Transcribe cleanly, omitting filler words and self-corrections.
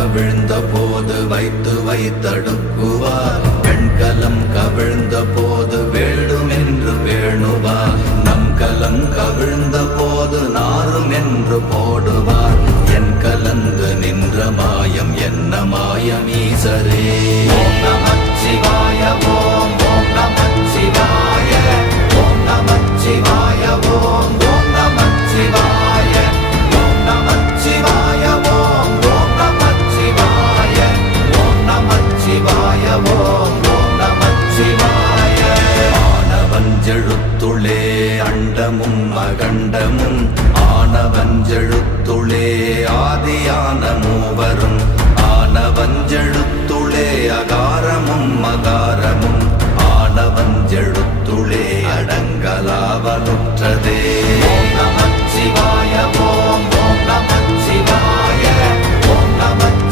கவிழ்ந்த போது வைத்து வைத்தடுக்குவார். பெண்கலம் கவிழ்ந்த போது வேண்டுமென்று வேணுவார். நம் கலம் கவிழ்ந்த போது நாரும் என்று போடுவார். என் கலந்து நின்ற மாயம் என்ன மாயம் ஈசரே. ஓம் நமச்சிவாய.